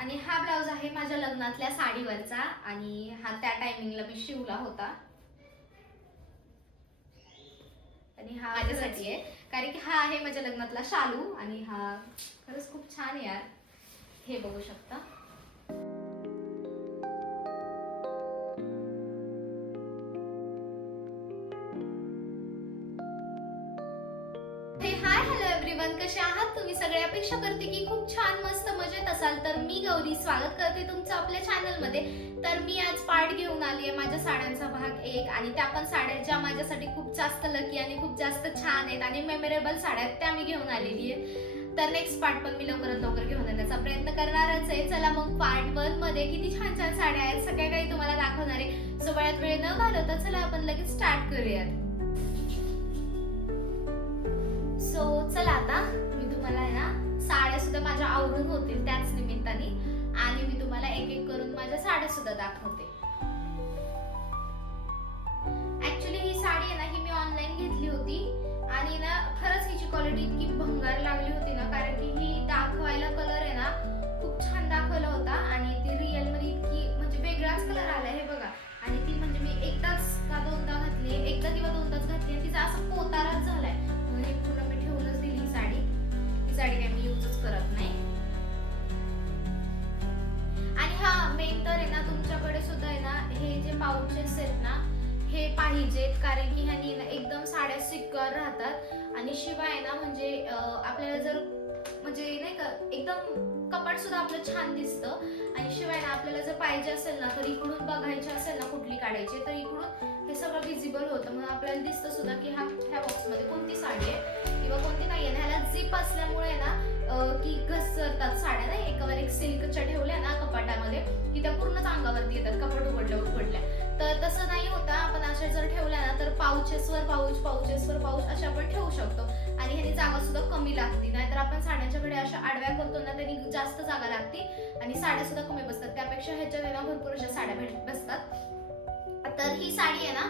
आणि हा ब्लाऊज आहे माझ्या लग्नातल्या साडीवरचा आणि हा त्या टायमिंगला मी शिवला होता आणि हा माझ्यासाठी आहे कारण की हा आहे माझ्या लग्नातला शालू आणि हा खरंच खूप छान आहे यार. हे बघू शकता. कसे आहात तुम्ही सगळे. अपेक्षा करते की खूप छान मस्त मजेत असाल. तर मी गौरी स्वागत करते तुमचं आपल्या चॅनल मध्ये. तर मी आज पार्ट घेऊन आली आहे माझ्या साड्यांचा भाग 1 आणि त्या पण साड्या ज्या माझ्यासाठी खूप जास्त लकी आणि खूप जास्त छान आहेत आणि मेमोरेबल साड्या आहेत त्या मी घेऊन आलेली आहे. तर नेक्स्ट पार्ट पण मी लवकरात लवकर घेऊन येण्याचा प्रयत्न करणारच आहे. चला मग पार्ट 1 मध्ये किती छान छान साड्या आहेत सगळ्या काही तुम्हाला दाखवणार आहे. सो वेळात वेळ न घालवता चला आपण लगेच स्टार्ट करूयात. सो चला आता मी तुम्हाला आहे ना साड्या सुद्धा माझ्या आवडून होतील त्याच निमित्ताने आणि मी तुम्हाला एक एक करून माझ्या साड्या सुद्धा दाखवते. ऍक्च्युली ही साडी आहे ना ही मी ऑनलाईन घेतली होती आणि ना खरंच हिची क्वालिटी इतकी भंगार लागली होती ना कारण की ही दाखवायला कलर आहे ना खूप छान दाखवला होता आणि ती रिअल मध्ये इतकी म्हणजे वेगळाच कलर आला हे बघा. आणि ती म्हणजे मी एकदाच का दोनदा घातली एकदा किंवा दोनदाच घातली आणि तिचा असं पोताराच झालाय म्हणजे पूर्ण मी ठेवूनच दिली ही साडी काही मी यूजच करत नाही. आणि हा मेन तर आहे ना तुमच्याकडे सुद्धा आहे ना हे जे पाउचेस आहेत ना हे पाहिजेत कारण की ह्यानी ना एकदम साड्या सिक्युअर राहतात आणि शिवाय ना म्हणजे आपल्याला जर म्हणजे नाही का एकदम कपाट सुद्धा आपलं छान दिसतं आणि शिवाय ना आपल्याला जर पाहिजे असेल ना तर इकडून बघायचे असेल ना कुठली काढायची तर इकडून हे सगळं विजिबल होतं म्हणून आपल्याला दिसतं सुद्धा की ह्या बॉक्समध्ये कोणती साडी आहे किंवा कोणती नाही आहे. ह्याला झिप असल्यामुळे ना की घसरतात साड्या नाही एकावर एक सिल्कच्या ठेवल्या ना कपाटामध्ये की त्या पूर्णच अंगावरती येतात कपाट उघडल्या तर तसं नाही होता. आपण अशा जर ठेवल्या ना तर पाउचेसवर पाऊच अशा आपण ठेवू शकतो आणि ह्यानी जागा सुद्धा कमी लागते. नाहीतर आपण साड्यांच्याकडे अशा आडव्या करतो ना त्यांनी जास्त जागा लागते आणि साड्या सुद्धा कमी बसतात. त्यापेक्षा ह्याच्या ना भरपूर अशा साड्या बसतात. तर ही साडी आहे ना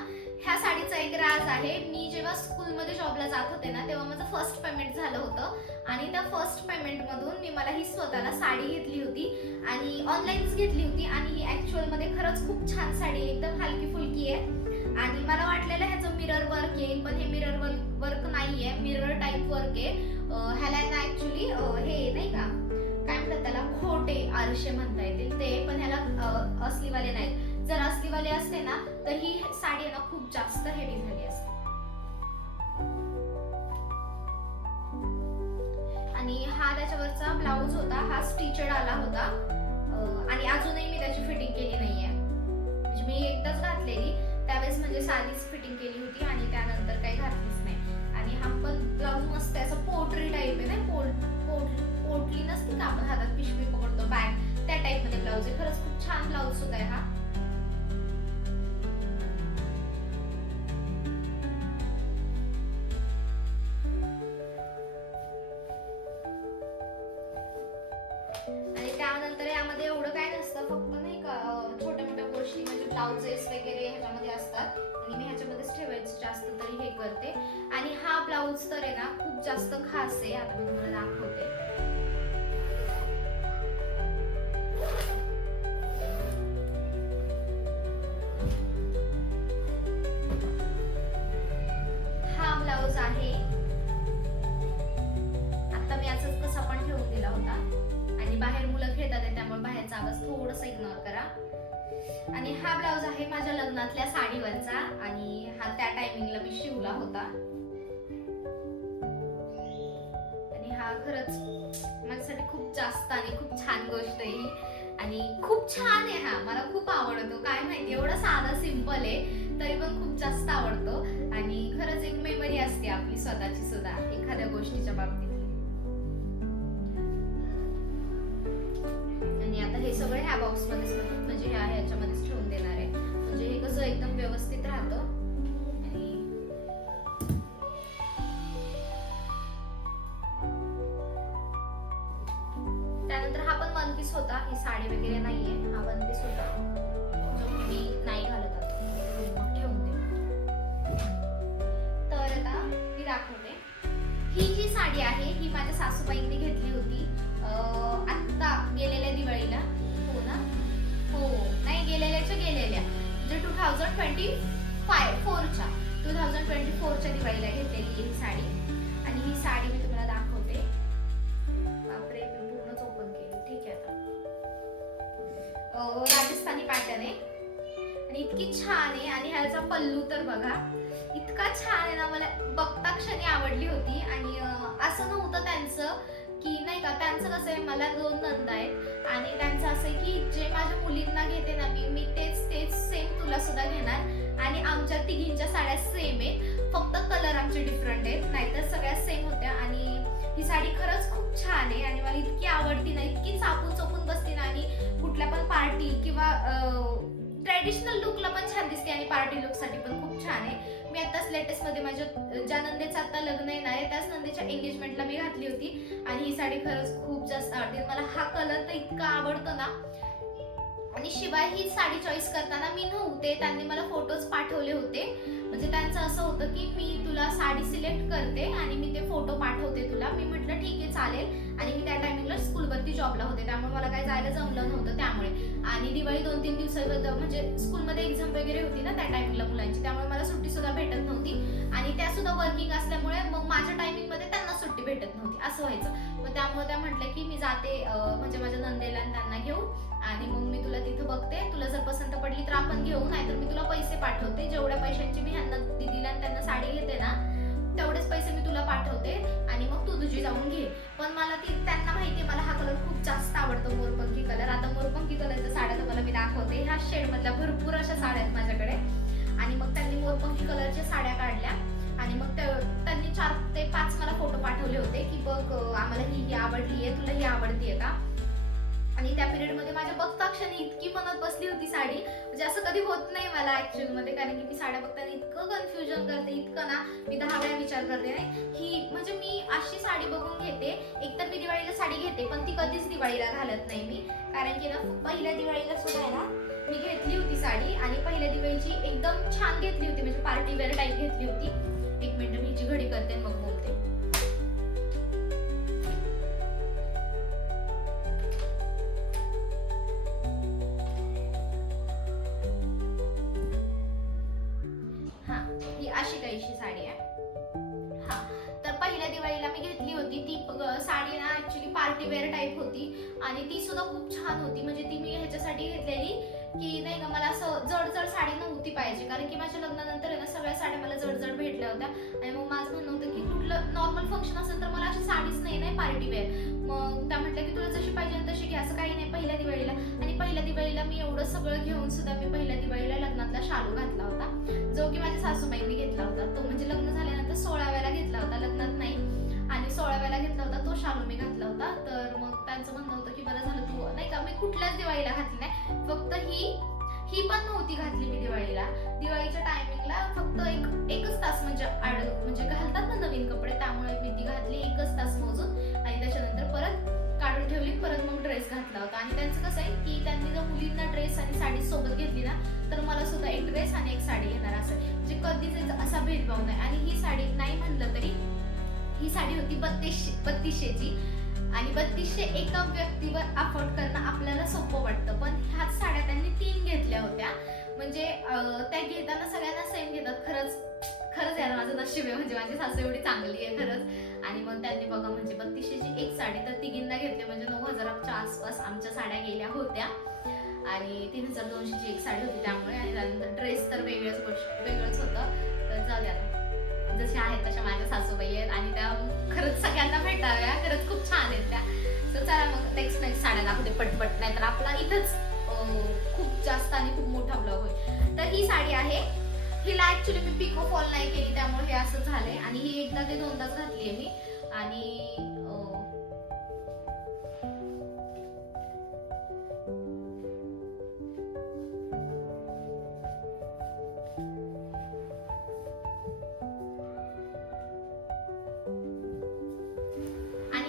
ह्या साडीचा एक राज आहे. मी जेव्हा स्कूलमध्ये जॉबला जात होते ना तेव्हा माझं फर्स्ट पेमेंट झालं होतं आणि त्या फर्स्ट पेमेंट मधून मी मला ही स्वतःला साडी घेतली होती आणि ऑनलाईनच घेतली होती आणि ही ऍक्च्युअल मध्ये खरंच खूप छान साडी आहे. एकदम हलकी फुलकी आहे आणि मला वाटलेलं ह्याचं मिरर वर्क येईल पण हे मिरर वर्क नाहीये. मिरर टाईप वर्क आहे. ह्याला ना ऍक्च्युली हे नाही का काय म्हणतात त्याला खोटे आरशे म्हणता येतील ते पण ह्याला असलीवाले नाहीत. जर असलीवाले असते ना तर ही साडी ना खूप जास्त हेवी झाली असते. आणि हा त्याच्यावरचा ब्लाऊज होता हा स्टिचड आला होता आणि अजूनही मी त्याची फिटिंग केली नाहीये. म्हणजे मी एकदाच घातलेली त्यावेळेस म्हणजे साधीच फिटिंग केली होती आणि त्यानंतर काही घातलीच नाही. आणि हा पण ब्लाऊज मस्त आहे असं पोट्री टाईप आहे ना पोटली नसते का आपण हातात पिशवी पकडतो बॅग त्या टाईप मध्ये ब्लाऊज आहे. खरंच खूप छान ब्लाऊज सुद्धा आहे हा. आणि त्यानंतर यामध्ये एवढं काय नसतं फक्त नाही का छोट्या मोठ्या गोष्टी म्हणजे ब्लाउजेस वगैरे ह्याच्यामध्ये असतात आणि मी ह्याच्यामध्येच ठेवायचं जास्त तरी हे करते. आणि हा ब्लाऊज तर आहे ना खूप जास्त खास आहे. आता मी तुम्हाला दाखवते. हा ब्लाऊज आहे आता मी असंच कसा पण ठेवून दिला होता आणि बाहेर मुलं खेळतात त्यामुळे बाहेरचा आवाज थोडासा इग्नोर करा. आणि हा ब्लाऊज आहे माझ्या लग्नातल्या साडीवरचा आणि हा त्या टायमिंगला मी शिवला होता आणि हा खरंच माझ्यासाठी खूप जास्त आणि खूप छान गोष्ट आहे ही आणि खूप छान आहे. हा मला खूप आवडतो काय माहिती एवढा साधा सिंपल आहे तरी पण खूप जास्त आवडतो आणि खरंच एक मेमरी असते आपली स्वतःची सुद्धा एखाद्या गोष्टीच्या बाबतीत. हे सगळे ह्या बॉक्स मध्ये म्हणजे ह्याच्यामध्येच ठेवून देणार आहे म्हणजे हे कसं एकदम व्यवस्थित राहतं. आणि त्यानंतर हा पण वन पीस होता. ही साडी वगैरे नाहीये हा वन पीस होता जो मी नाही घालत आता ठेवून दे. तर आता मी दाखवते. ही जी साडी आहे ही माझ्या सासूबाईंनी घेतली होती आत्ता गेलेल्या दिवाळीला इतकी छान आहे. आणि ह्याचा पल्लू तर बघा इतका छान आहे ना, मला बघता क्षणी आवडली होती. आणि असं नव्हतं त्यांचं की नाही का, त्यांचं कसं आहे, मला 2 नंदा आहेत आणि त्यांचं असं आहे की जे माझ्या मुलींना घेते ना मी तेच तेच सेम तुला सुद्धा घेणार. आणि आमच्या तिघींच्या साड्या सेम आहेत, फक्त कलर आमचे डिफरंट आहेत, नाहीतर सगळ्या सेम होत्या. आणि ही साडी खरंच खूप छान आहे आणि मला इतकी आवडती ना, इतकी चापून चोपून बसते ना. आणि कुठल्या पण पार्टी किंवा ट्रेडिशनल लुकला पण छान दिसते आणि पार्टी लुकसाठी पण खूप छान आहे. मी आताच लेटेस्ट मध्ये माझ्या ज्या नंदेचं आता लग्न येणार आहे त्याच नंदेच्या एंगेजमेंटला मी घातली होती आणि ही साडी खरंच खूप जास्त आवडते मला. हा कलर तर इतका आवडतो ना. आणि शिवाय ही साडी चॉईस करताना मी नव्हते, त्यांनी मला फोटोज पाठवले होते. म्हणजे त्यांचं असं होतं की मी तुला साडी सिलेक्ट करते आणि मी ते फोटो पाठवते तुला. मी म्हटलं ठीक आहे चालेल. आणि मी त्या टायमिंगला स्कूलवरती जॉबला होते, त्यामुळे मला काही जायला जमलं नव्हतं त्यामुळे. आणि दिवाळी 2-3 दिवसाबद्दल म्हणजे स्कूलमध्ये एक्झाम वगैरे होती ना त्या टायमिंगला मुलांची, त्यामुळे मला सुट्टी सुद्धा भेटत नव्हती. आणि त्या सुद्धा वर्किंग असल्यामुळे मग माझ्या टायमिंगमध्ये त्यांना सुट्टी भेटत नव्हती असं व्हायचं. मग त्यामुळे त्या म्हटलं की मी जाते म्हणजे माझ्या नंदेला आणि त्यांना घेऊन, आणि मग मी तुला तिथं बघते, तुला जर पसंत पडली तर आपण घेऊ, नाहीतर मी तुला पैसे पाठवते. जेवढ्या पैशांची मी ह्यांना दिदीला आणि त्यांना साडी घेते ना तेवढेच पैसे मी तुला पाठवते आणि मग तू तुझी जाऊन घे. पण मला त्यांना माहिती मला हा कलर खूप जास्त आवडतो, मोरपंखी कलर. आता मोरपंखी कलरच्या साड्या तुम्हाला मी दाखवते. ह्या शेड मधल्या भरपूर अशा साड्या आहेत माझ्याकडे. आणि मग त्यांनी मोरपंखी कलरच्या साड्या काढल्या आणि मग त्यांनी 4 ते 5 मला फोटो पाठवले होते की बघ आम्हाला ही आवडली आहे, तुला ही आवडतीये का. आणि त्या पिरियड मध्ये माझ्या बघता क्षणी इतकी मनात बसली होती साडी, म्हणजे असं कधी होत नाही मला ऍक्च्युअल मध्ये, कारण की मी साड्या बघताना इतकं कन्फ्युजन करते, इतकं ना मी 10 वेळा विचार करते. नाही ही म्हणजे मी अशी साडी बघून घेते. एकतर मी दिवाळीला साडी घेते पण ती कधीच दिवाळीला घालत नाही मी, कारण की ना पहिल्या दिवाळीला सुद्धा आहे ना मी घेतली होती साडी आणि पहिल्या दिवाळीची एकदम छान घेतली होती, म्हणजे पार्टी वेअर टाईप घेतली होती. 1 मिनिट मी हिची घडी करते मग बोलते. अशी साडी आहे. हा तर पहिल्या दिवाळीला मी घेतली होती ती साडी ना ऍक्च्युली पार्टी वेअर टाईप होती आणि ती सुद्धा खूप छान होती. म्हणजे ती मी ह्याच्यासाठी घेतलेली की नाही का मला असं जड साडी नव्हती पाहिजे, कारण की माझ्या लग्नानंतर आहे ना सगळ्या साड्या मला जड भेटल्या होत्या. आणि मग माझं म्हणणं होतं की कुठलं नॉर्मल फंक्शन असेल तर मला अशी साडीच नाही पार्टी वेअर. मग त्या म्हटलं की तुला जशी पाहिजे तशी घे, असं काही नाही पहिल्या दिवाळीला. आणि पहिल्या दिवाळीला मी एवढं सगळं घेऊन सुद्धा मी पहिल्या दिवाळीला लग्नातला शालू घातला होता, जो की माझ्या सासूबाईंनी घेतला होता. तो म्हणजे लग्न झाल्यानंतर 16व्याला घेतला होता, लग्नात नाही. आणि 16व्याला घेतला होता तो शालू मी घातला होता. तर मग त्यांचं म्हणणं होतं की बरं झालं तू नाही का, मी कुठल्याच दिवाळीला घातली नाही, फक्त ही पण नव्हती घातली मी दिवाळीला. दिवाळीच्या टायमिंगला फक्त एकच तास म्हणजे घालतात ना नवीन कपडे, त्यामुळे मी ती घातली 1च तास मोजून. आणि त्याच्यानंतर परत काढून ठेवली, परत मग ड्रेस घातला होता. आणि त्यांचं कसं आहे की त्यांनी जर मुलींना ड्रेस आणि साडी सोबत घेतली ना तर मला सुद्धा 1 ड्रेस आणि 1 साडी घेणार, असं म्हणजे कधीच असा भेदभाव नाही. आणि ही साडी नाही म्हणलं तरी ही साडी होती 3200ची. आणि 3200 एका व्यक्तीवर अफोर्ड करणं आपल्याला सोपं वाटतं, पण ह्याच साड्या त्यांनी 3 घेतल्या होत्या. म्हणजे त्या घेताना सगळ्यांना सेम घेतात. खरंच यार माझं नशीब आहे, म्हणजे माझी सासू एवढी चांगली आहे खरंच. आणि मग त्यांनी बघा म्हणजे 3200ची 1 साडी तर तिघींना घेतली, म्हणजे 9000च्या आसपास आमच्या साड्या गेल्या होत्या. आणि 3200ची 1 साडी होती त्यामुळे. आणि त्यानंतर ड्रेस तर वेगळंच होतं. तर जाऊ द्या जशा आहेत तशा माझ्या सासूबाई आहेत आणि त्या खरंच सगळ्यांना भेटाव्या, खरंच खूप छान आहेत त्या. तर चला मग नेक्स्ट साड्या दाखवते पटपट, नाही तर आपला इथंच खूप जास्त आणि खूप मोठा ब्लॉग होईल. तर ही साडी आहे, हिला ऍक्च्युली मी पिको फॉल नाही केली त्यामुळे हे असं झालंय. आणि ही एकदा ते 2दाच घातली आहे मी. आणि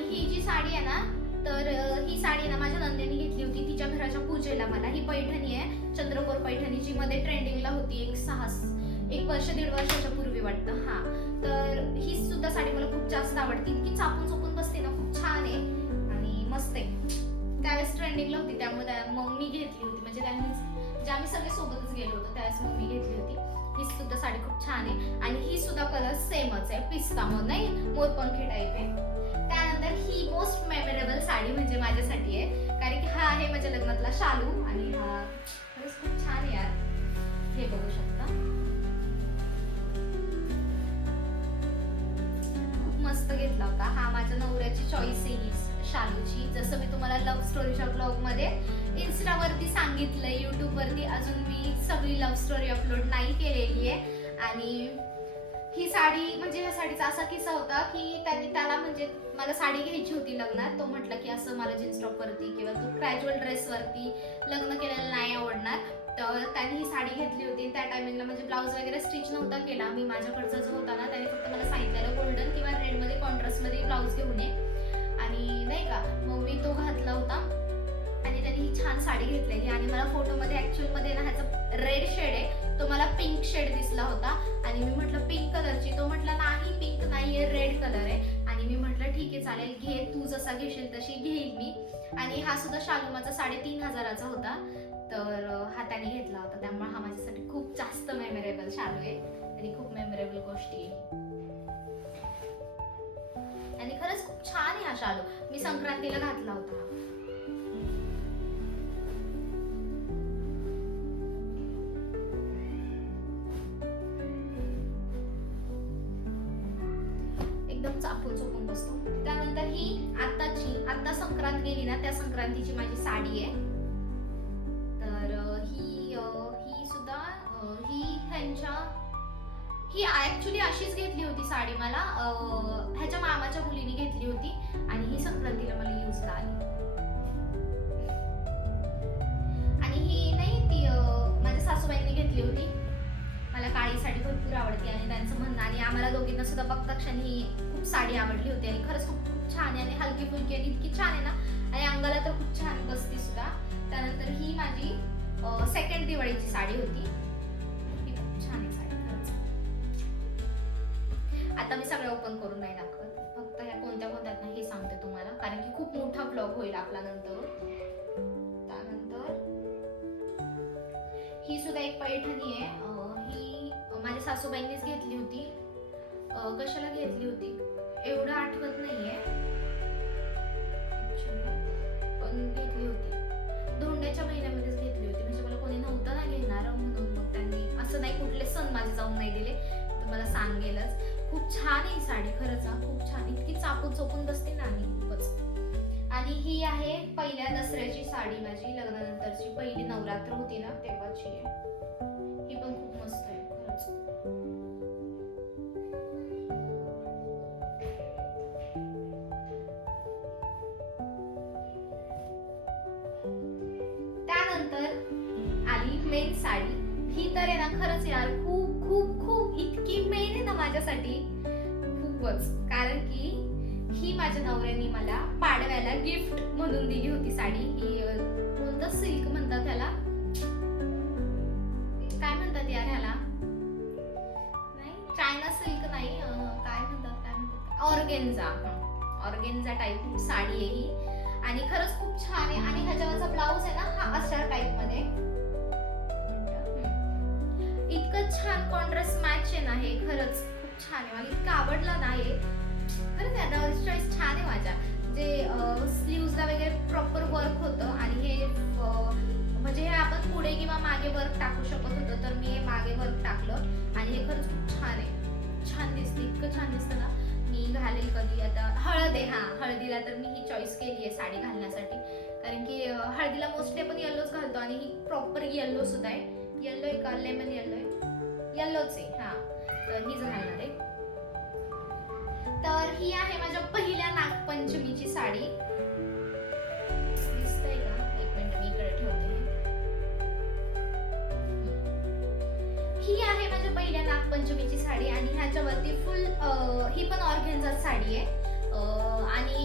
ही जी साडी आहे ना तर ही साडी ना माझ्या नंदेने घेतली होती तिच्या घराच्या पूजेला मला. ही पैठणी आहे, चंद्रकोर पैठणीची, मध्ये ट्रेंडिंगला होती 1 वर्ष 1.5 वर्षाच्या पूर्वी वाटतं. हा तर ही सुद्धा साडी मला खूप जास्त आवडते, इतकी चापून चोपून बसते ना, खूप छान आहे आणि मस्त आहे. त्यावेळेस ट्रेंडिंगला होती त्यामुळे मग मी घेतली होती, म्हणजे म्हणजे आम्ही सगळे सोबतच गेलो होतो त्यावेळेस मग मी घेतली होती. ही सुद्धा साडी खूप छान आहे आणि ही सुद्धा कलर सेमच आहे, पिस्ता मध्ये नाही मोरपंखी टाईप आहे. त्यानंतर ही मोस्ट मेमोरेबल साडी म्हणजे माझ्यासाठी आहे, कारण की हा आहे माझ्या लग्नातला शालू आणि हा खरंच खूप छान आहे यार. हे बघू शकता, खूप मस्त घेतला होता. हा माझ्या नवऱ्याची चॉईस आहे ही शालूची. जसं मी तुम्हाला लव्ह स्टोरीच्या ब्लॉग मध्ये इन्स्टावरती सांगितलंय, युट्यूब वरती अजून मी सगळी लव्ह स्टोरी अपलोड नाही केलेली आहे. आणि ही साडी म्हणजे ह्या साडीचा असा किस्सा होता की त्याला म्हणजे मला साडी घ्यायची होती लग्नात. तो म्हटला की असं मला जीन्स टॉप वरती किंवा तू कॅज्युअल ड्रेस वरती लग्न केलेलं नाही आवडणार. तर त्याने ही साडी घेतली होती. त्या टायमिंगला म्हणजे ब्लाऊज वगैरे स्टिच नव्हता केला मी. माझ्याकडचा जो होता ना त्याने फक्त मला सांगितलेलं गोल्डन किंवा रेड मध्ये कॉन्ट्रास्ट मध्ये ब्लाऊज घेऊन ये, आणि नाही का मग मी तो घातला होता. आणि त्याने ही छान साडी घेतलेली. आणि मला फोटोमध्ये ऍक्च्युअल मध्ये ना ह्याचा रेड शेड आहे, तो मला पिंक शेड दिसला होता. आणि मी म्हटलं पिंक कलरची, तो म्हटला नाही पिंक नाहीये, रेड कलर आहे. आणि मी म्हटलं ठीक आहे चालेल, घे तू जसा घेशील तशी घेईल मी. आणि हा सुद्धा शालू माझा 3,500चा होता. तर हा त्याने घेतला होता, त्यामुळे हा माझ्यासाठी खूप जास्त मेमोरेबल शालू आहे आणि खूप मेमोरेबल गोष्टी आहे. आणि खरंच खूप छान आहे हा शालू. मी संक्रांतीला घातला होता हा. एकदम चापून चोपून बसतो. त्यानंतर ही आता संक्रांत गेली ना त्या संक्रांतीची माझी साडी आहे. तर ही सुद्धा ही ऍक्च्युली अशीच घेतली होती साडी मला, ह्याच्या मामाच्या मुलीने घेतली होती. आणि ही संक्रांतीला मला यूजला आली. आणि ही नाही ती माझ्या सासूबाईंनी घेतली होती. मला काळी साडी भरपूर आवडते आणि त्यांचं म्हणणं, आणि आम्हाला दोघींना सुद्धा बघता क्षणी ही खूप साडी आवडली होती. आणि खरंच खूप खूप छान आहे आणि हलकी फुलकी आणि इतकी छान आहे ना, आणि अंगाला तर खूप छान बसती सुद्धा. त्यानंतर ही माझी सेकंड दिवाळीची साडी होती. ही खूप छान आहे साडी खरंच. आता मी सगळं ओपन करून नाही दाखवत, फक्त ह्या कोणत्या कोणत्यात ना हे सांगते तुम्हाला, कारण की खूप मोठा ब्लॉग होईल आपला नंतर. त्यानंतर ही सुद्धा एक पैठणी आहे. ही माझ्या सासूबाईंनीच घेतली होती. कशाला घेतली होती एवढं आठवत नाहीये, पण घेतली होती. धोंड्याच्या महिन्यामध्येच घेतली होती. म्हणजे मला कोणी नव्हतं ना घेणार, म्हणून मग त्यांनी असं नाही कुठले सण माझे जाऊन नाही दिले, तर मला सांगेलच. खूप छान आहे साडी खरंच, खूप छान, इतकी चापून चोपून बसते ना आणि खूपच. आणि ही आहे पहिल्या दसऱ्याची साडी माझी, लग्नानंतरची पहिली नवरात्र होती ना तेव्हाची आहे. ही पण खूप मस्त आहे खरंच. त्यानंतर आली मेन साडी. ही तर आहे ना खरंच यार खूप खूप खूप इतकी मेन आहे ना माझ्यासाठी खूपच, कारण की ही माझ्या नवऱ्याने मला पाडव्याला गिफ्ट म्हणून दिली होती साडी. ही कोणतं सिल्क म्हणतात ह्याला, काय म्हणतात यार ह्याला, नाही चायना सिल्क नाही, काय म्हणतात ऑर्गेन्झा टाईप साडी आहे ही. आणि खरंच खूप छान आहे. आणि ह्याच्यावरचा ब्लाऊज आहे ना हा अशा टाईप मध्ये, इतकं छान कॉन्ट्रास्ट मॅच आहे ना, हे खरंच खूप छान आहे. मला इतकं आवडलं ना हे खरंच. याचा चॉईस छान आहे माझ्या, जे स्लीव्हजला वगैरे प्रॉपर वर्क होतं. आणि हे म्हणजे हे आपण पुढे किंवा मागे वर्क टाकू शकत होतं, तर मी हे मागे वर्क टाकलं. आणि हे खरंच खूप छान आहे, छान दिसते, इतकं छान दिसतं ना. मी घालेल कधी आता हळद आहे, हळदीला तर मी ही चॉईस केली आहे साडी घालण्यासाठी, कारण की हळदीला मोस्टली आपण येल्लोच घालतो. आणि ही प्रॉपर येल्लो सुद्धा आहे. येल्लो आहे का लेमन येल्लो आहे, येल्लोच आहे हा, तर हीच घालणार आहे. तर ही आहे माझ्या पहिल्या नागपंचमीची साडी. दिसतंय का, एक मिनिट मी इकडे ठेवते. ही आहे माझ्या पहिल्या नागपंचमीची साडी. आणि ह्याच्यावरती फुल ही पण ऑर्गेन्झा साडी आहे. आणि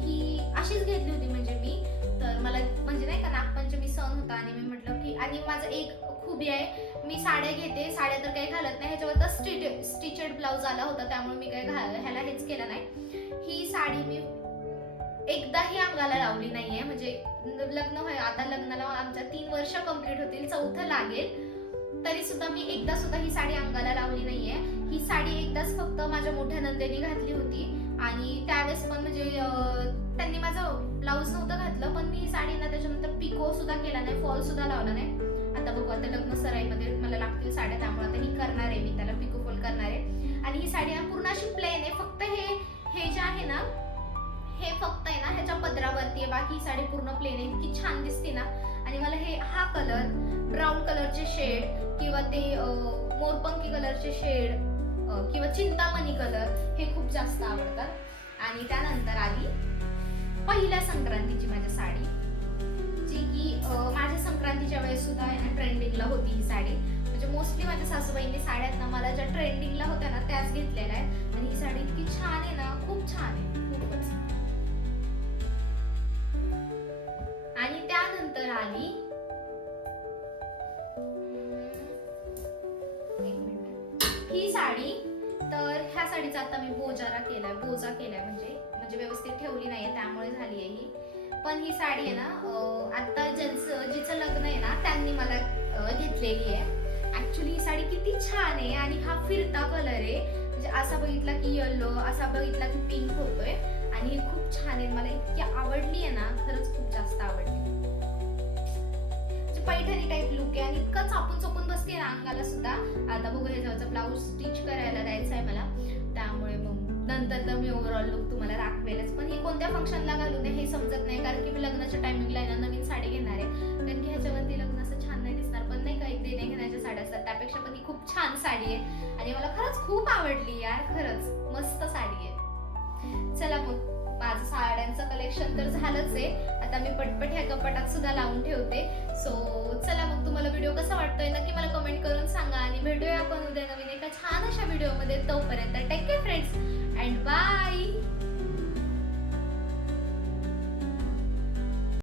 ही अशीच घेतली होती म्हणजे मी, तर मला म्हणजे नाही का नागपंचमी सण होता आणि मी म्हटलं की, आणि माझं एक खूबी आहे, मी साड्या घेते, साड्या तर काही घालत नाही. ह्याच्यावर तर स्टिचेड ब्लाऊज आला होता, त्यामुळे मी काही ह्याला हेच केलं नाही. ही साडी मी एकदाही अंगाला लावली नाहीये, म्हणजे लग्न आता लग्नाला आमच्या 3 वर्ष कंप्लीट होतील, 4थं लागेल, तरी सुद्धा मी एकदा सुद्धा ही साडी अंगाला लावली नाहीये. ही साडी एकदाच फक्त माझ्या मोठ्या नंदेनी घातली होती. आणि त्यावेळेस पण म्हणजे त्यांनी माझं ब्लाऊज नव्हतं घातलं, पण मी ही साडी ना त्याच्यानंतर पिको सुद्धा केला नाही, फॉल सुद्धा लावला नाही. आता बघू, आता लग्न सराईमध्ये मला लागतील साड्या, त्यामुळे आता ही करणार आहे मी, त्याला पिको फॉल करणार आहे. आणि ही साडी पूर्ण अशी प्लेन आहे, फक्त हे जे आहे ना हे फक्त आहे ना ह्याच्या पदरावरती आहे, बाकी ही साडी पूर्ण प्लेन आहे. इतकी छान दिसते ना. आणि मला हा कलर, ब्राऊन कलरचे शेड किंवा ते मोरपंखी कलरचे शेड किंवा चिंतामणी कलर हे खूप जास्त आवडतात. आणि त्यानंतर आली पहिल्या संक्रांतीची माझी साडी, जी की माझ्या संक्रांतीच्या वेळेस सुद्धा आहे ना ट्रेंडिंगला होती ही साडी. म्हणजे मोस्टली माझ्या सासूबाईंनी साड्या ना मला ज्या ट्रेंडिंगला होत्या ना त्याच घेतलेल्या आहेत. आणि ही साडी इतकी छान आहे ना, खूप छान आहे, खूपच. आणि त्यानंतर आली ही साडी. तर ह्या साडीचा आता मी बोजा केलाय म्हणजे व्यवस्थित ठेवली नाहीये, त्यामुळे झाली आहे ही. पण ही साडी आहे ना आता जिचं लग्न आहे ना त्यांनी मला घेतलेली आहे. ऍक्च्युली ही साडी किती छान आहे. आणि हा फिरता कलर आहे, म्हणजे असा बघितला की येलो, असा बघितला की पिंक होतोय. आणि ही खूप छान आहे, मला इतकी आवडली आहे ना, खरंच खूप जास्त आवडली. पैठणी टाईप लुक आहे आणि इतका चापून चोपून बसते ना अंगाला सुद्धा. आता बघू ह्याचा ब्लाऊज स्टिच करायला द्यायचा आहे मला, त्यामुळे मग नंतर तर मी ओव्हरऑल लुक तुम्हाला दाखवेलच. पण ही कोणत्या फंक्शनला घालू दे हे समजत नाही, कारण की मी लग्नाच्या टायमिंगला आहे ना नवीन साडी घेणार आहे. कारण की ह्याच्यावरती लग्न असं छान नाही दिसणार, पण नाही का एक देण्या घेण्याच्या साड्या असतात त्यापेक्षा पण ही खूप छान साडी आहे. आणि मला खरंच खूप आवडली यार, खरंच मस्त साडी आहे. चला मग माझं साड्यांचं कलेक्शन तर झालंच आहे, आता मी पटपट ह्या कपाटात सुद्धा लावून ठेवते. सो चला मग तुम्हाला व्हिडिओ कसा वाटतोय नक्की मला कमेंट करून सांगा. आणि भेटूया आपण उद्या नवीन एका छान अशा व्हिडिओमध्ये. तोपर्यंत टेक